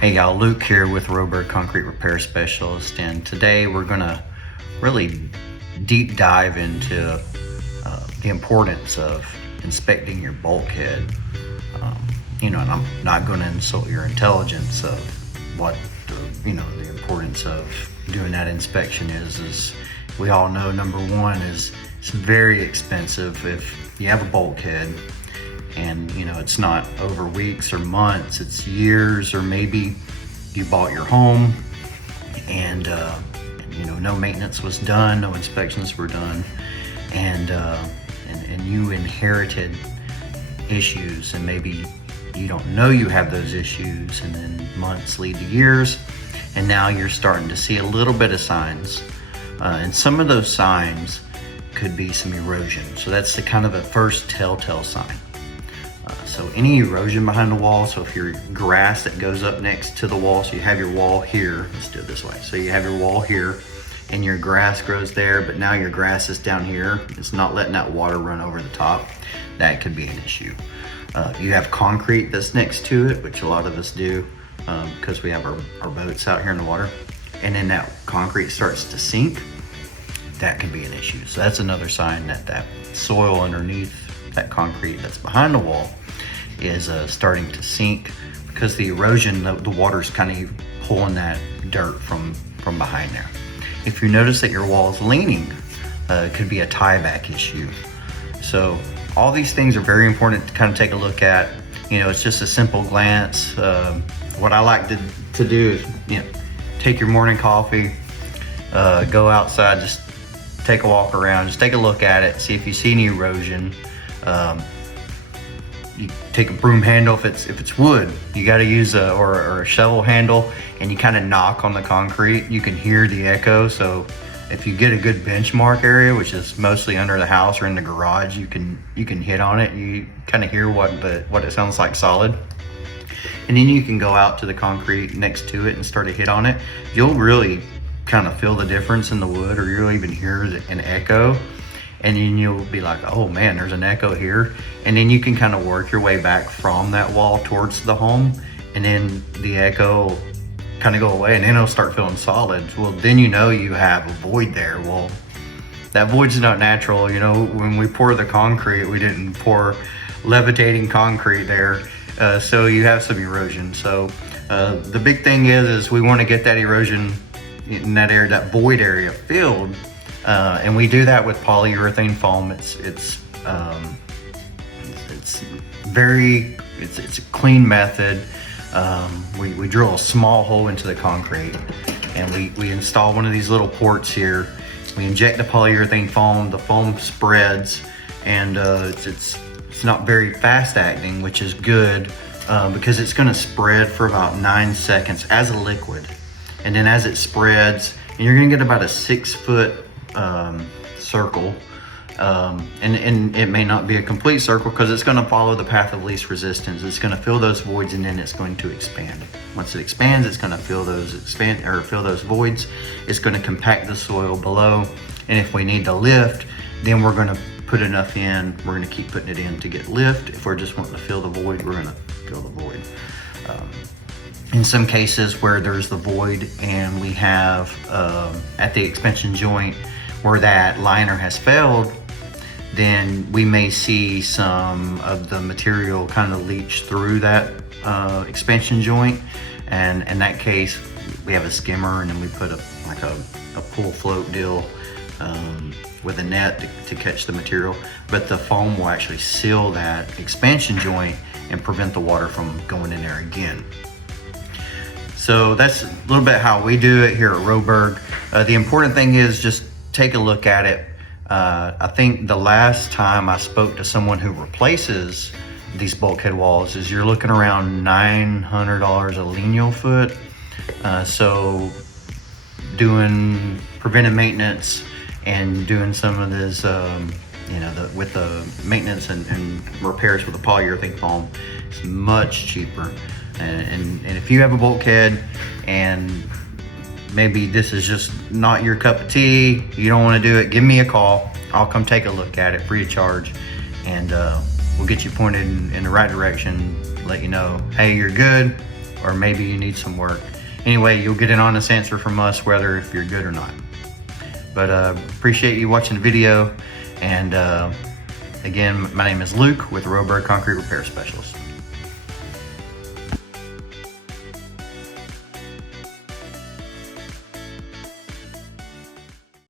Hey y'all, Luke here with Ro-Berg Concrete Repair Specialist, and today we're gonna really deep dive into the importance of inspecting your bulkhead. And I'm not gonna insult your intelligence of what the importance of doing that inspection is we all know number one is it's very expensive if you have a bulkhead. And it's not over weeks or months, it's years, or maybe you bought your home and no maintenance was done, no inspections were done, and you inherited issues, and maybe you don't know you have those issues, and then months lead to years, and now you're starting to see a little bit of signs, and some of those signs could be some erosion. So that's the kind of a first telltale sign. So any erosion behind the wall, so if your grass that goes up next to the wall, so you have your wall here, let's do it this way. So you have your wall here and your grass grows there, but now your grass is down here. It's not letting that water run over the top. That could be an issue. You have concrete that's next to it, which a lot of us do because we have our boats out here in the water. And then that concrete starts to sink. That could be an issue. So that's another sign that that soil underneath that concrete that's behind the wall is starting to sink, because the erosion, the water's kind of pulling that dirt from behind there. If you notice that your wall is leaning, it could be a tie-back issue. So all these things are very important to kind of take a look at. It's just a simple glance. What I like to do is take your morning coffee, go outside, just take a walk around, just take a look at it, see if you see any erosion. You take a broom handle, if it's wood, you got to use or a shovel handle, and you kind of knock on the concrete. You can hear the echo. So if you get a good benchmark area, which is mostly under the house or in the garage, you can hit on it. You kind of hear what it sounds like solid, and then you can go out to the concrete next to it and start to hit on it. You'll really kind of feel the difference in the wood, or you'll even hear an echo. And then you'll be like, oh man, there's an echo here. And then you can kind of work your way back from that wall towards the home, and then the echo kind of go away, and then it'll start feeling solid. Well, then you have a void there. Well, that void's not natural. When we pour the concrete, we didn't pour levitating concrete there. So you have some erosion. So the big thing is we want to get that erosion in that area, that void area, filled. And we do that with polyurethane foam. It's a clean method. We drill a small hole into the concrete, and we install one of these little ports here. We inject the polyurethane foam. The foam spreads, and it's not very fast acting, which is good because it's going to spread for about 9 seconds as a liquid, and then as it spreads, and you're going to get about a 6-foot circle, and it may not be a complete circle because it's going to follow the path of least resistance. It's going to fill those voids, and then it's going to expand. Once it expands, it's going to fill those voids. It's going to compact the soil below, and if we need to lift, then we're going to put enough in. We're going to keep putting it in to get lift. If we're just wanting to fill the void, we're going to fill the void. In some cases where there's the void and we have at the expansion joint where that liner has failed, then we may see some of the material kind of leach through that expansion joint, and in that case we have a skimmer, and then we put a pull float deal with a net to catch the material, but the foam will actually seal that expansion joint and prevent the water from going in there again. So that's a little bit how we do it here at Ro-Berg. The important thing is just take a look at it. I think the last time I spoke to someone who replaces these bulkhead walls is you're looking around $900 a lineal foot. So doing preventive maintenance and doing some of this, with the maintenance and repairs with the polyurethane foam, it's much cheaper. And if you have a bulkhead and maybe this is just not your cup of tea, you don't want to do it, give me a call. I'll come take a look at it free of charge, and we'll get you pointed in the right direction, let you know, hey, you're good, or maybe you need some work. Anyway, you'll get an honest answer from us whether if you're good or not. But appreciate you watching the video. And again, my name is Luke with Ro-Berg Concrete Repair Specialist.